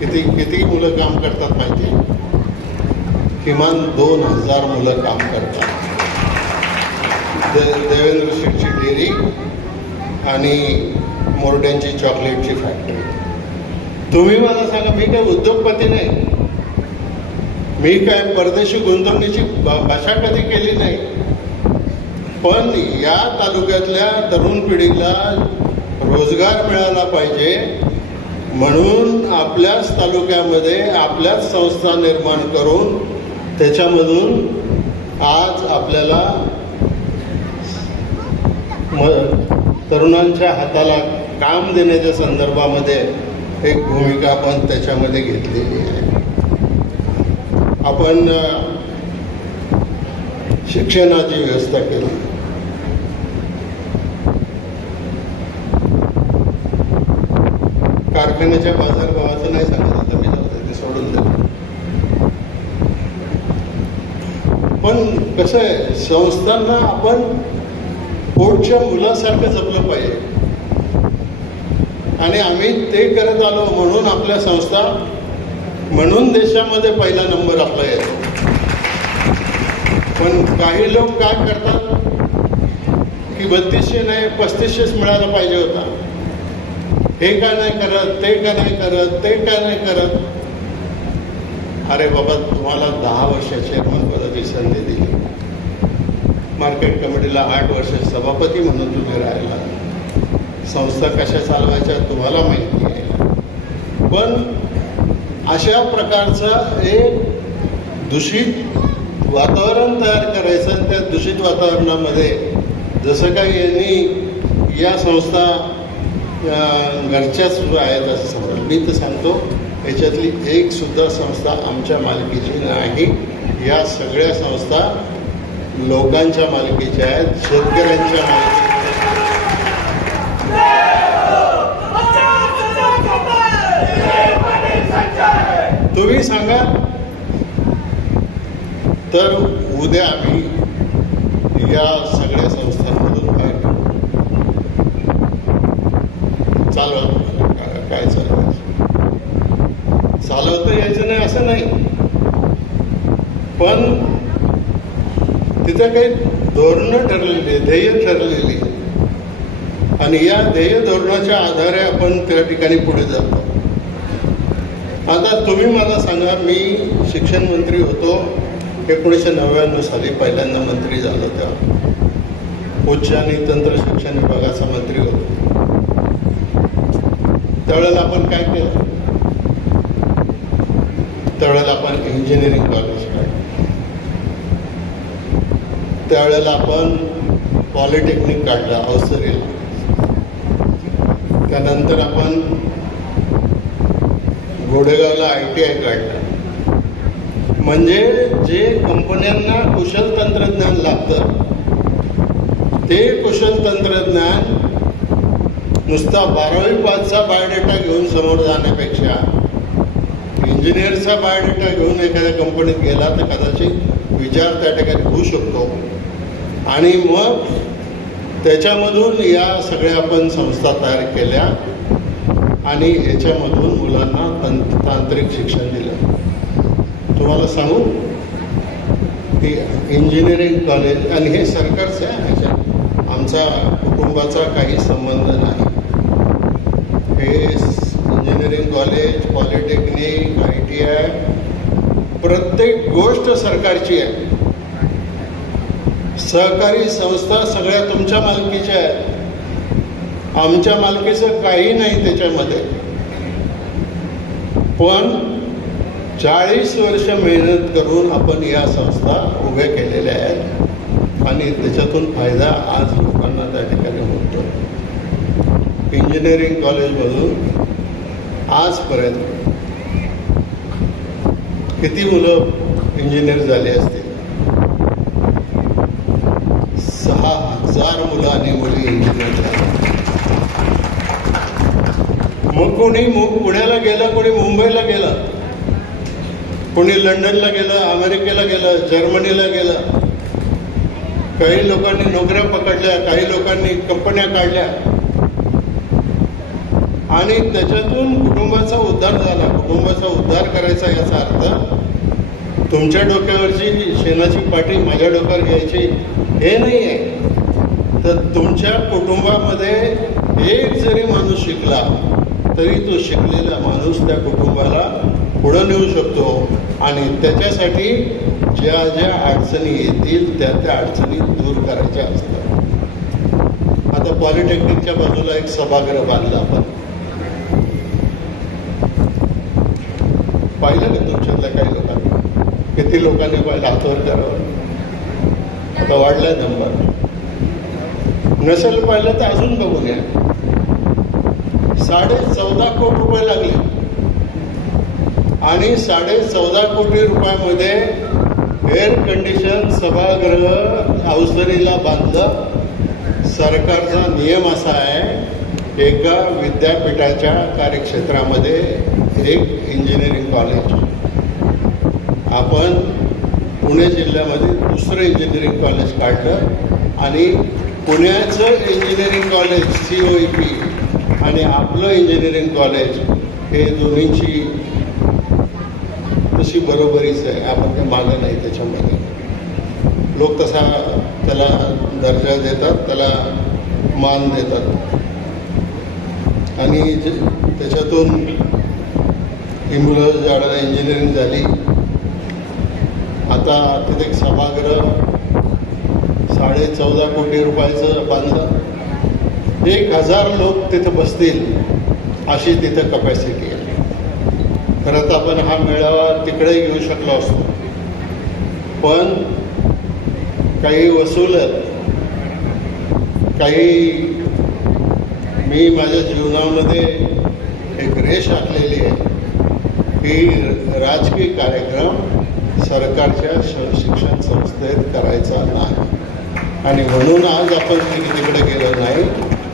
किती किती मुलं काम करतात माहिती? किमान दोन हजार मुलं काम करतात. दे देवेंद्र शेठची डेअरी आणि मोरड्यांची चॉकलेटची फॅक्टरी तुम्ही मला सांगा मी काही उद्योगपती नाही. मी काय परदेशी गुंतवणुकीची भाषा कधी केली नाही. पण या तालुक्यातल्या तरुण पिढीला रोजगार मिळाला पाहिजे. म्हणून आपल्याच तालुक्यामध्ये आपल्याच संस्था निर्माण करून त्याच्यामधून आज आपल्याला म तरुणांच्या हाताला काम देण्याच्या संदर्भामध्ये एक भूमिका आपण त्याच्यामध्ये घेतलेली आहे. आपण शिक्षणाची व्यवस्था केली. कारखान्याच्या बाजारभावाचं नाही सांगत आता मी ते सोडून देतो पण कसं आहे संस्थांना आपण पोटच्या मुलासारखं जपलं पाहिजे. आणि आम्ही ते करत आलो म्हणून आपल्या संस्था म्हणून देशामध्ये पहिला नंबर आपला येतो. पण काही लोक काय करतात की बत्तीसशे नाही पस्तीसशेच मिळायला पाहिजे होता. हे का नाही करत ते का नाही करत ते का नाही करत? अरे बाबा तुम्हाला दहा वर्षाची महत्वाची पदाची संधी दिली. मार्केट कमिटीला आठ वर्ष सभापती म्हणून तुम्ही राहिला. संस्था कशा चालवायच्या तुम्हाला माहिती आहे. पण अशा प्रकारचं एक दूषित वातावरण तयार करायचं आणि त्या दूषित वातावरणामध्ये जसं काही यांनी या संस्था घरच्या सुरू आहेत असं समजा. मी तर सांगतो याच्यातली एक सुद्धा संस्था आमच्या मालकीची नाही. या सगळ्या संस्था लोकांच्या मालकीच्या आहेत शेतकऱ्यांच्या मालकी आहेत. तुम्ही सांगा. तर उद्या आम्ही या सगळ्या संस्था काय चालवत काय चालवायचं चालवता यायचं नाही असं नाही. पण तिथं काही धोरणं ठरलेली ध्येय ठरलेली. आणि या ध्येय धोरणाच्या आधारे आपण त्या ठिकाणी पुढे जातो. आता तुम्ही मला सांगा मी शिक्षण मंत्री होतो. एकोणीसशे नव्याण्णव साली पहिल्यांदा मंत्री झालो त्या उच्च आणि तंत्र शिक्षण विभागाचा मंत्री होतो. त्यावेळेला आपण काय केलं? त्यावेळेला आपण इंजिनिअरिंग कॉलेज काढलं. त्यावेळेला आपण पॉलिटेक्निक काढलं अवसरीला त्यानंतर आपण घोडेगावला आय टी आय काढलं. म्हणजे जे कंपन्यांना कुशल तंत्रज्ञान लागतं ते कुशल तंत्रज्ञान नुसता बारावी पाचचा बायोडेटा घेऊन समोर जाण्यापेक्षा इंजिनियरचा बायोडेटा घेऊन एखाद्या कंपनीत गेला तर कदाचित विचार त्या ठिकाणी होऊ शकतो. आणि मग त्याच्यामधून या सगळ्या आपण संस्था तयार केल्या आणि याच्यामधून मुलांना तंत तांत्रिक शिक्षण दिलं. तुम्हाला सांगू? की इंजिनिअरिंग कॉलेज आणि हे सरकारचं आहे ह्याच्यात आमचा कुटुंबाचा काही संबंध नाही हे engineering college polytechnic I T I प्रत्येक गोष्ट सरकारची आहे. सहकारी संस्था सगळ्या तुमच्या मालकीच्या आहेत. आमच्या मालकीचं काही नाही त्याच्यामध्ये. पण चाळीस वर्ष मेहनत करून आपण या संस्था उभ्या केलेल्या आहेत. आणि त्याच्यातून फायदा आज लोकांना त्या ठिकाणी होतो. इंजिनिअरिंग कॉलेजमधून आजपर्यंत किती मुलं इंजिनियर झाली असतील? सहा हजार मुलं आणि मुली इंजिनियर झाली. मग कोणी पुण्याला गेलं कोणी मुंबईला गेलं? कोणी लंडनला गेलं अमेरिकेला गेलं जर्मनीला गेलं? काही लोकांनी नोकऱ्या पकडल्या काही लोकांनी कंपन्या काढल्या. आणि त्याच्यातून कुटुंबाचा उद्धार झाला. कुटुंबाचा उद्धार करायचा याचा अर्थ तुमच्या डोक्यावरची शेणाची पाठी माझ्या डोक्यावर घ्यायची हे नाही आहे तर तुमच्या कुटुंबामध्ये एक जरी माणूस शिकला तरी तो शिकलेला माणूस त्या कुटुंबाला पुढं नेऊ शकतो आणि त्याच्यासाठी ज्या ज्या अडचणी येतील त्या त्या अडचणी दूर करायच्या असतात. आता पॉलिटेक्निकच्या बाजूला एक सभागृह बांधला आपण. पाहिलं का तुमच्यातल्या काही लोकांनी? किती लोकांनी पाहिलं हातवर करावं? आता वाढलाय नंबर. नसेल पाहिलं तर अजून बघू घ्या साडे चौदा कोटी रुपये लागले. आणि साडे चौदा कोटी रुपयामध्ये एअर कंडिशन सभागृह अवसरीला बांधलं. सरकारचा नियम असा आहे एका विद्यापीठाच्या कार्यक्षेत्रामध्ये एक इंजिनिअरिंग कॉलेज आपण पुणे जिल्ह्यामध्ये दुसरं इंजिनिअरिंग कॉलेज काढलं आणि पुण्याचं engineering college C O E P आणि आपलं इंजिनिअरिंग कॉलेज हे दोन्हींची तशी बरोबरीच आहे. आपण ते मागं नाही त्याच्यामध्ये लोक तसा त्याला दर्जा देतात त्याला मान देतात. आणि त्याच्यातून ही मुलं ज्यावेळेला इंजिनिअरिंग झाली. आता तिथे एक सभागृह साडे चौदा कोटी रुपयाचं बांधलं. एक हजार लोक तिथं बसतील अशी तिथं कपॅसिटी आहे. खरं तर आपण हा मेळावा तिकडे घेऊ शकलो असतो. पण काही वसूलत काही मी माझ्या जीवनामध्ये एक रेष आखले आहे की राजकीय कार्यक्रम सरकारच्या शिक्षण संस्थेत करायचा नाही. आणि म्हणून आज आपण तिथे तिकडे गेलो नाही.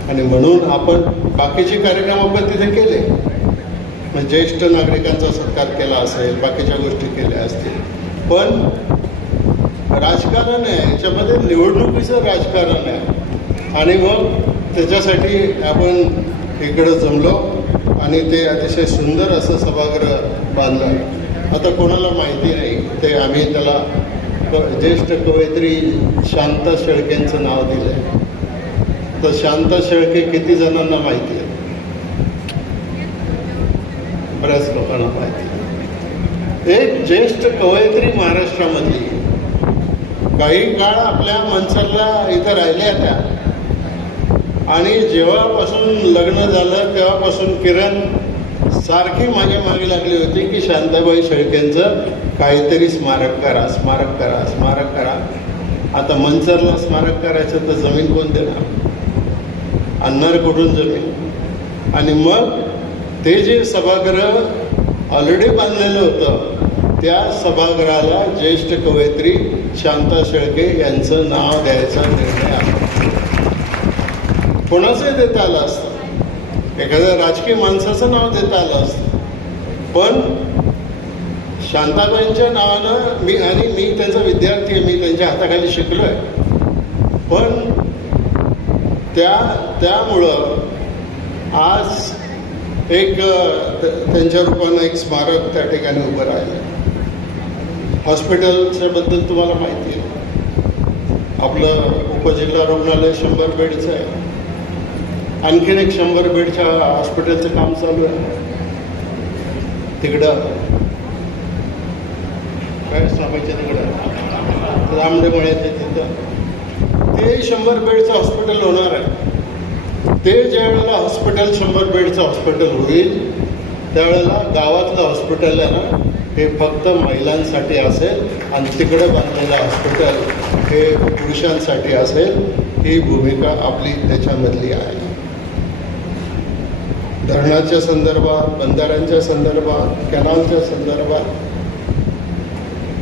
आणि म्हणून आपण बाकीचे कार्यक्रम आपण तिथे केले. मग ज्येष्ठ नागरिकांचा सत्कार केला असेल बाकीच्या गोष्टी केल्या असतील. पण राजकारण आहे. याच्यामध्ये निवडणुकीचं राजकारण आहे. आणि मग त्याच्यासाठी आपण इकडं जमलो. आणि ते अतिशय सुंदर असं सभागृह बांधलं. आता कोणाला माहिती नाही ते आम्ही त्याला ज्येष्ठ कवयित्री शांता शेळकेंचं नाव दिलं आहे तर शांता शेळके किती जणांना माहिती आहे? बऱ्याच लोकांना माहिती एक ज्येष्ठ कवयित्री महाराष्ट्रामधली. काही काळ आपल्या मनसरला इथं राहिल्या त्या. आणि जेव्हापासून लग्न झालं तेव्हापासून किरण सारखी माझ्या मागे लागली होती की शांताबाई शेळकेंचं काहीतरी स्मारक करा स्मारक करा स्मारक करा. आता मंचरला स्मारक करायचं तर जमीन कोण देणार आणणार कुठून जमीन? आणि मग ते जे सभागृह ऑलरेडी बांधलेलं होतं त्या सभागृहाला ज्येष्ठ कवयित्री शांता शेळके यांचं नाव द्यायचा निर्णय आला. कोणाचंही देता आलं असतं. एखाद्या राजकीय माणसाचं नाव देता आलं असतं. पण शांताबाईंच्या नावानं मी आणि मी त्यांचा विद्यार्थी आहे मी त्यांच्या हाताखाली शिकलो आहे पण त्या त्यामुळं आज एक त्यांच्या रूपानं एक स्मारक त्या ठिकाणी उभं राहिलं हॉस्पिटलच्या बद्दल तुम्हाला माहिती आहे. आपलं उपजिल्हा रुग्णालय शंभर बेडचं आहे. आणखीन एक शंभर बेडच्या हॉस्पिटलचं काम चालू आहे. तिकडं. काय सांगायचं तिकडं? रामडे मळ्याचे तिथं. ते शंभर बेडचं हॉस्पिटल होणार आहे. ते ज्यावेळेला हॉस्पिटल शंभर बेडचं हॉस्पिटल होईल त्यावेळेला गावातलं हॉस्पिटल आहे ना हे फक्त महिलांसाठी असेल आणि तिकडे बांधलेलं हॉस्पिटल हे पुरुषांसाठी असेल ही भूमिका आपली त्याच्यामधली आहे. धरणाच्या संदर्भात बंधाऱ्यांच्या संदर्भात कॅनॉलच्या संदर्भात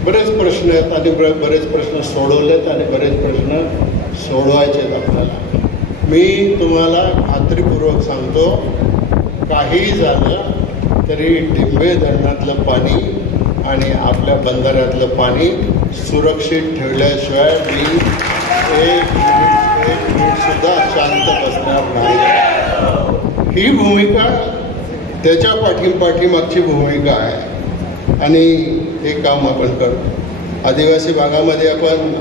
बरेच प्रश्न आहेत. आणि बरेच प्रश्न सोडवलेत आणि बरेच प्रश्न सोडवायचे आहेत आपल्याला. मी तुम्हाला खात्रीपूर्वक सांगतो काहीही झालं तरी टिंबे धरणातलं पाणी आणि आपल्या बंधाऱ्यातलं पाणी सुरक्षित ठेवल्याशिवाय मी एक मिनिट एक मिनिट सुद्धा शांत बसणार नाही. ही भूमिका त्याच्या पाठीमागची भूमिका आहे. आणि हे काम आपण करतो. आदिवासी भागामध्ये आपण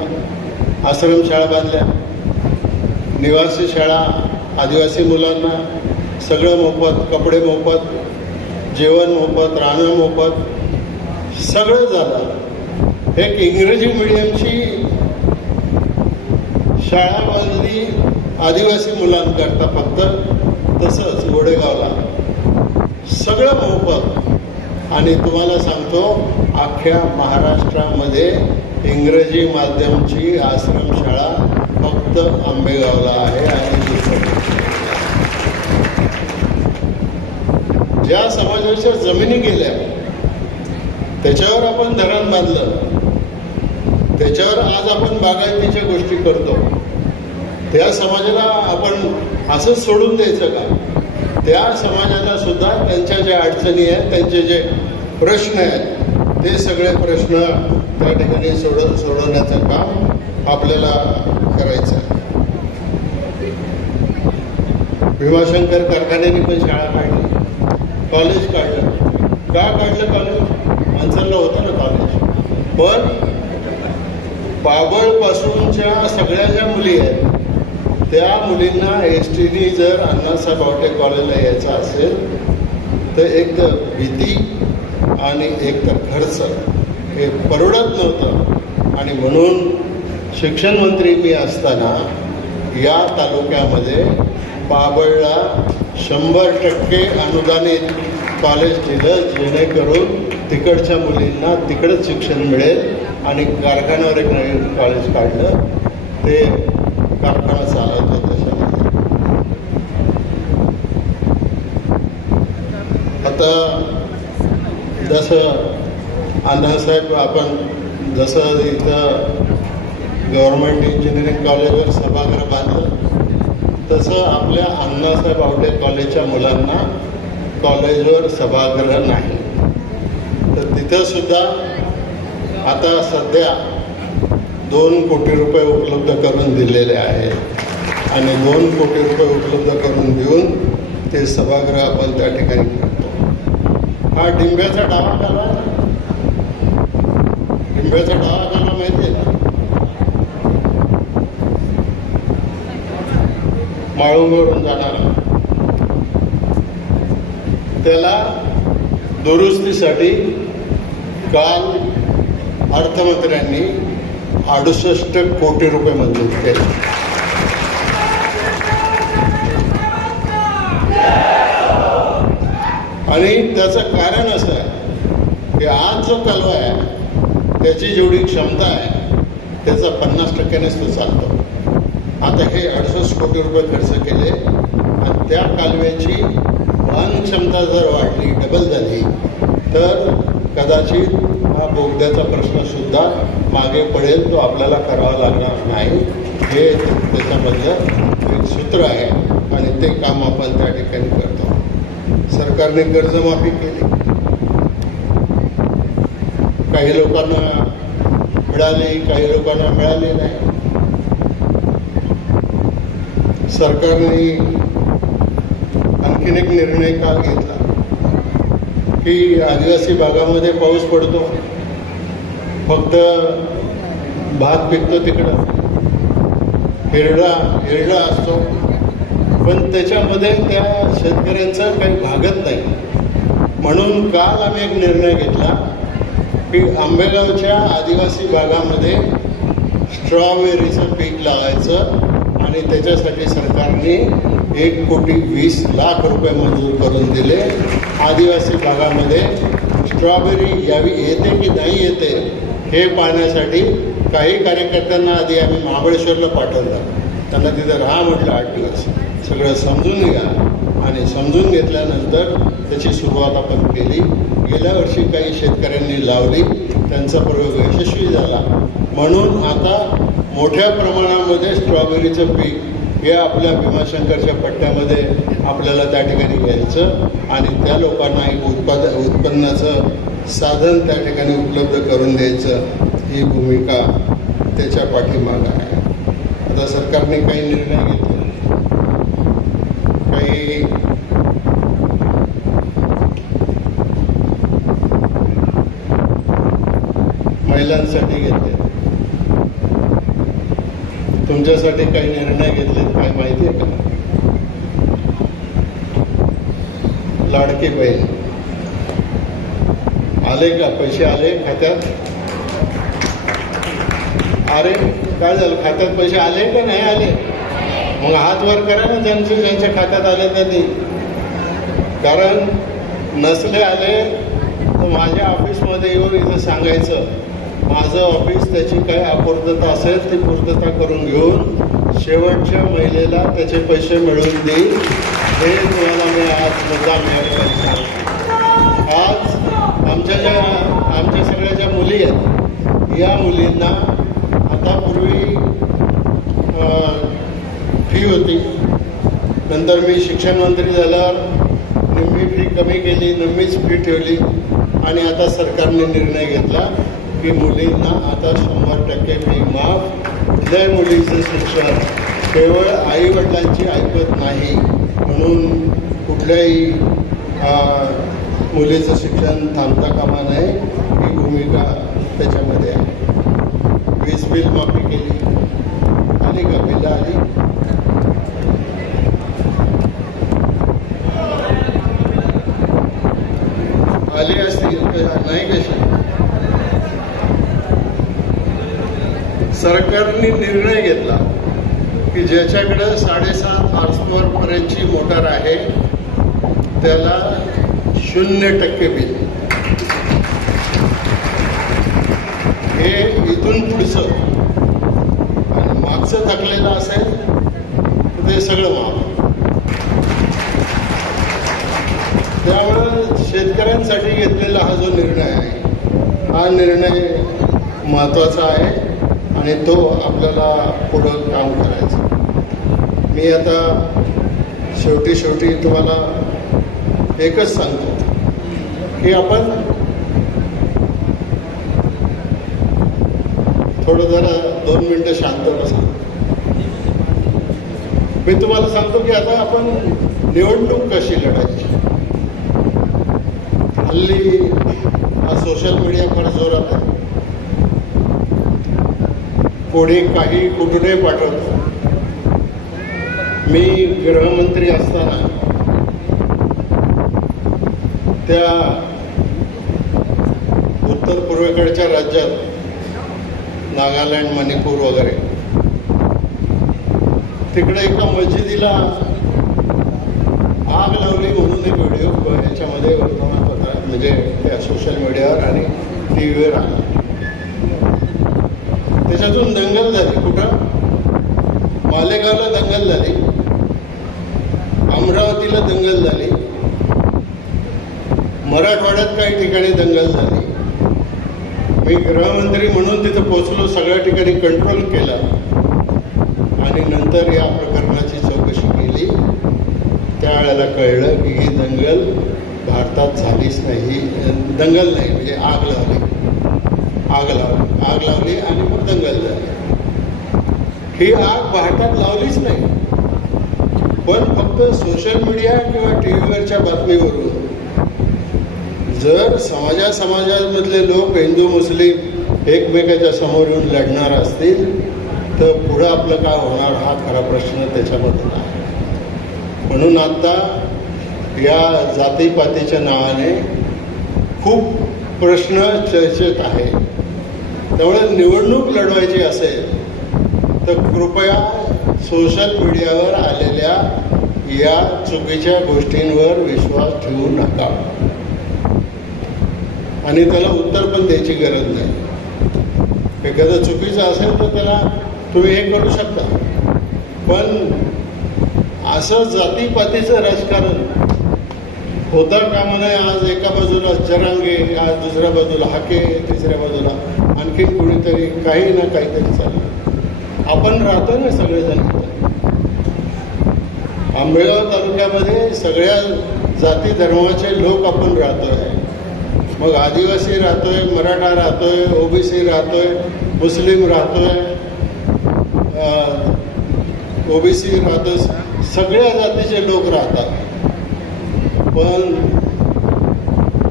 आश्रमशाळा बांधल्या. निवासी शाळा आदिवासी मुलांना सगळं मोफत कपडे मोफत जेवण मोफत राहणं मोफत सगळं झालं. एक इंग्रजी मिडियमची शाळा बांधली आदिवासी मुलांकरता फक्त तसंच गोडेगावला सगळं मोफत आणि तुम्हाला सांगतो अख्ख्या महाराष्ट्रामध्ये इंग्रजी माध्यमची आश्रमशाळा फक्त आंबेगावला आहे आणि ज्या समाजाच्या जमिनी गेल्या त्याच्यावर आपण धरण बांधलं. त्याच्यावर आज आपण बागायतीच्या गोष्टी करतो. त्या समाजाला आपण असंच सोडून द्यायचं का? त्या समाजाला सुद्धा त्यांच्या ज्या अडचणी आहेत त्यांचे जे प्रश्न आहेत ते सगळे प्रश्न त्या ठिकाणी सोड सोडवण्याचं काम आपल्याला करायचं आहे. भीमाशंकर कारखान्याने पण शाळा काढली. कॉलेज काढलं. का काढलं कॉलेज? आन्सरला होतं ना कॉलेज. पण बाबळपासूनच्या सगळ्या ज्या मुली आहेत त्या मुलींना एस टीने जर अण्णासाहेब आवटे कॉलेजला यायचं असेल तर एक तर भीती आणि एक तर खर्च हे परवडत नव्हतं. आणि म्हणून शिक्षण मंत्री मी असताना या तालुक्यामध्ये पाबळला शंभर टक्के अनुदानित कॉलेज दिलं जेणेकरून तिकडच्या मुलींना तिकडंच शिक्षण मिळेल आणि कारखान्यावर एक नवीन कॉलेज काढलं. ते कारखाना चालवतो त्याच्यामध्ये आता असं अण्णासाहेब आपण जसं इथं गव्हर्नमेंट इंजिनिअरिंग कॉलेजवर सभागृह बांधलं तसं आपल्या अण्णासाहेब आवडे कॉलेजच्या मुलांना कॉलेजवर सभागृह नाही. तर तिथंसुद्धा आता सध्या दोन कोटी रुपये उपलब्ध करून दिलेले आहेत. आणि दोन कोटी रुपये उपलब्ध करून देऊन ते सभागृह आपण त्या ठिकाणी हा डिंब्याचा डावा काला डिंब्याचा डावा झाला माहिती आहे. ना माळुंगवरून जाणारा. त्याला दुरुस्तीसाठी काल अर्थमंत्र्यांनी अडुसष्ट कोटी रुपये मंजूर केले. आणि त्याचं कारण असं आहे की आज जो कालवा आहे त्याची जेवढी क्षमता आहे त्याचा पन्नास टक्क्यानेच तो चालतो. आता हे अडुसष्ट कोटी रुपये खर्च केले आणि त्या कालव्याची वहन क्षमता जर वाढली डबल झाली तर कदाचित हा बोगद्याचा प्रश्नसुद्धा मागे पडेल तो आपल्याला करावा लागणार नाही. हे त्याच्यामधलं एक सूत्र आहे आणि ते काम आपण त्या ठिकाणी करतो. सरकारने कर्जमाफी केली. काही लोकांना मिळाले काही लोकांना मिळाले नाही. सरकारने आणखीन एक निर्णय काल घेतला की आदिवासी भागामध्ये पाऊस पडतो. फक्त भात पिकतो तिकडं. हिरडा हिरडा असतो. पण त्याच्यामध्ये त्या शेतकऱ्यांचं काही भागत नाही. म्हणून काल आम्ही एक निर्णय घेतला की आंबेगावच्या आदिवासी भागामध्ये स्ट्रॉबेरीचं पीक लावायचं आणि त्याच्यासाठी सरकारने एक कोटी वीस लाख रुपये मंजूर करून दिले. आदिवासी भागामध्ये स्ट्रॉबेरी यावी येते की नाही येते हे पाहण्यासाठी काही कार्यकर्त्यांना आधी आम्ही महाबळेश्वरला पाठवलं. त्यांना तिथं राहा म्हटलं आठ दिवस. सगळं समजून घ्या. आणि समजून घेतल्यानंतर त्याची सुरुवात आपण केली. गेल्या वर्षी काही शेतकऱ्यांनी लावली. त्यांचा प्रयोग यशस्वी झाला. म्हणून आता मोठ्या प्रमाणामध्ये स्ट्रॉबेरीचं पीक हे आपल्या भीमाशंकरच्या पट्ट्यामध्ये आपल्याला त्या ठिकाणी घ्यायचं आणि त्या लोकांना एक उत्पाद उत्पन्नाचं साधन त्या ठिकाणी उपलब्ध करून द्यायचं ही भूमिका त्याच्या पाठीमागं आहे. आता सरकारने काही निर्णय घेतला. महिलांसाठी घेतले. तुमच्यासाठी काही निर्णय घेतले काय माहिती आहे का? लाडके बहीण. आले का? पैसे आले खात्यात? अरे काय झालं? खात्यात पैसे आले का नाही आले? मग हात वर करा ना ज्यांचे ज्यांच्या खात्यात आले त्यांनी कारण नसले आले तर माझ्या ऑफिसमध्ये येऊन इथं सांगायचं माझं ऑफिस त्याची काय अपूर्तता असेल ती पूर्तता करून घेऊन शेवटच्या महिलेला त्याचे पैसे मिळवून देईल हे तुम्हाला मी आज मुद्दाम सांगतो. आज आमच्या ज्या आमच्या सगळ्या ज्या मुली आहेत या मुलींना आता पूर्वी फी होती. नंतर मी शिक्षण मंत्री झाल्यावर निम्मी फी कमी केली निम्मीच फी ठेवली आणि आता सरकारने निर्णय घेतला की मुलींना आता शंभर टक्के फी माफ. कुठल्याही मुलीचं शिक्षण. केवळ आईवडिलांची ऐकत नाही. म्हणून कुठल्याही मुलीचं शिक्षण थांबता कामा नये. ही भूमिका त्याच्यामध्ये आहे. वीज बिल माफी केली आली का बिल आली आली असतील का नाही कशी सरकारने निर्णय घेतला की ज्याच्याकडे साडेसात हॉर्सपॉवर पर्यंतची मोटार आहे त्याला शून्य टक्के बिल. हे इथून पुढचं. आणि मागचं थकलेलं असेल तर ते सगळं माफ. त्यामुळं शेतकऱ्यांसाठी घेतलेला हा जो निर्णय आहे हा निर्णय महत्त्वाचा आहे. आणि तो आपल्याला पुढं काम करायचा. मी आता शेवटी शेवटी तुम्हाला एकच सांगतो की आपण थोडं जरा दोन मिनटं शांत बसा. मी तुम्हाला सांगतो की आता आपण निवडणूक कशी लढायची? हल्ली हा सोशल मीडिया फार जोरात आहे कोणी काही कुठूनही पाठवतो मी गृहमंत्री असताना त्या उत्तर पूर्वेकडच्या राज्यात नागालँड मणिपूर वगैरे तिकडे एका मस्जिदीला आग लावली म्हणून एक व्हिडिओ याच्यामध्ये वर्तमानपत्रात म्हणजे त्या सोशल मीडियावर आणि टी व्हीवर आला त्याच्यातून दंगल झाली. कुठं? मालेगावला दंगल झाली. अमरावतीला दंगल झाली. मराठवाड्यात काही ठिकाणी दंगल झाली. मी गृहमंत्री म्हणून तिथं पोचलो सगळ्या ठिकाणी कंट्रोल केला. आणि नंतर या प्रकरणाची चौकशी केली. त्यावेळेला कळलं की ही दंगल भारतात झालीच नाही. दंगल नाही म्हणजे आग लावली आग लावली. आग लावली आणि मग दंगल झाली. ही आग भारतात लावलीच नाही. पण फक्त सोशल मीडिया किंवा टी व्हीवरच्या बातमीवरून. जर समाजा समाजामधले लोक हिंदू मुस्लिम एकमेकाच्या समोर येऊन लढणार असतील तर पुढं आपलं काय होणार हा खरा प्रश्न त्याच्यामधून आहे म्हणून आता या जातीपातीच्या नावाने खूप प्रश्न चर्चेत आहे त्यामुळे निवडणूक लढवायची असेल तर कृपया सोशल मीडियावर आलेल्या या चुकीच्या गोष्टींवर विश्वास ठेवू नका. आणि त्याला उत्तर पण द्यायची गरज नाही. एखादं चुकीचं असेल तर त्याला तुम्ही हे करू शकता. पण असं जातीपातीचं राजकारण होता कामा नये आज एका बाजूला जरांगे आज दुसऱ्या बाजूला हाके तिसऱ्या बाजूला आणखी कोणीतरी काही ना काहीतरी चाललं. आपण राहतो ना सगळेजण आंबेगाव तालुक्यामध्ये सगळ्या जाती धर्माचे लोक आपण राहतोय. मग आदिवासी राहतोय मराठा राहतोय ओबीसी राहतोय मुस्लिम राहतोय ओबीसी राहतोय सगळ्या जातीचे लोक राहतात. पण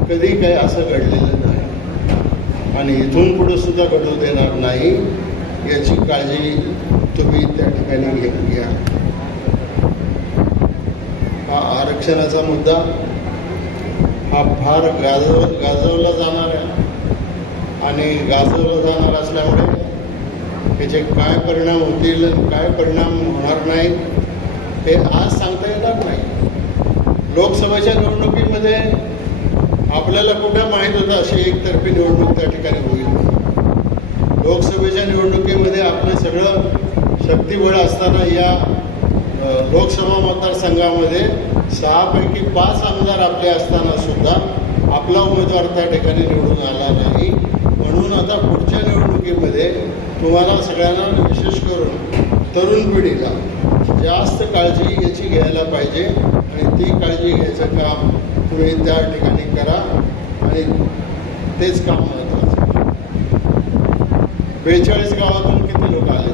कधी काही असं घडलेलं नाही. आणि इथून पुढे सुद्धा घडू देणार नाही याची काळजी तुम्ही त्या ठिकाणी घेऊन घ्या. हा आरक्षणाचा मुद्दा हा फार गाजव गाजवला जाणार आहे. आणि गाजवला जाणार असल्यामुळे त्याचे काय परिणाम होतील काय परिणाम होणार नाहीत हे आज सांगता येणार नाही लोकसभेच्या निवडणुकीमध्ये आपल्याला कुठं माहीत होतं अशी एकतर्फी निवडणूक त्या ठिकाणी होईल? लोकसभेच्या निवडणुकीमध्ये आपलं सगळं शक्तिबळ असताना या लोकसभा मतदारसंघामध्ये सहापैकी पाच आमदार आपले असताना सुद्धा आपला उमेदवार त्या ठिकाणी निवडून आला नाही. म्हणून आता पुढच्या निवडणुकीमध्ये तुम्हाला सगळ्यांना विशेष करून तरुण पिढीला जास्त काळजी याची घ्यायला पाहिजे. आणि ती काळजी घ्यायचं काम तुम्ही त्या ठिकाणी करा आणि तेच काम महत्वाचं बेचाळीस गावातून किती लोक आले?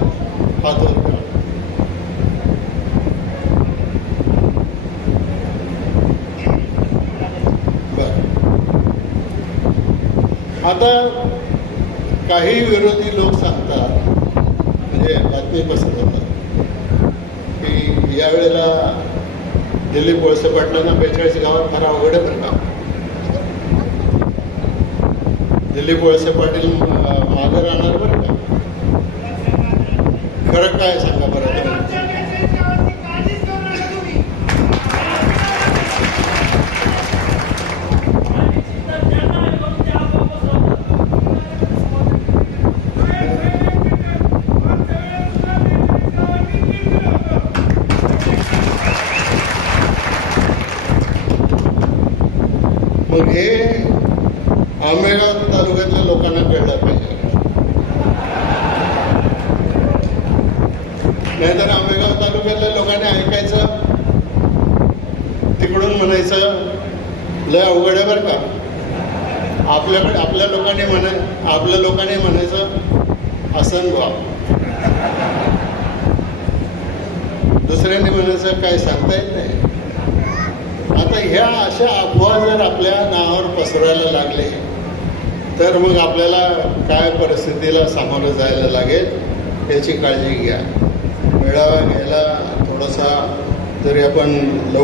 हात वर बरं. आता काही विरोधी लोक सांगतात म्हणजे बातमी पसरत होतात की यावेळेला दिलीप वळसे पाटलांना बेचाळीस गावात फार अवघड आहे बरं का. दिलीप वळसे पाटील अं, मागं राहणार बरं का. खरं काय सांगा बरं मग हे आंबेगाव तालुक्यातल्या लोकांना कळलं पाहिजे. नाहीतर आंबेगाव तालुक्यातल्या लोकांनी ऐकायचं तिकडून म्हणायचं लय अवघड आहे बरं का? आपल्याकडे आपल्या लोकांनी म्हणाय आपल्या लोकांनी म्हणायचं असं भाव दुसऱ्यांनी म्हणायचं काय सांगता येत नाही. आता ह्या अशा अफवा जर आपल्या नावावर पसरायला लागले तर मग आपल्याला काय परिस्थितीला सामोरं जायला लागेल याची काळजी घ्या. मेळावा घ्यायला थोडासा जरी आपण लवकर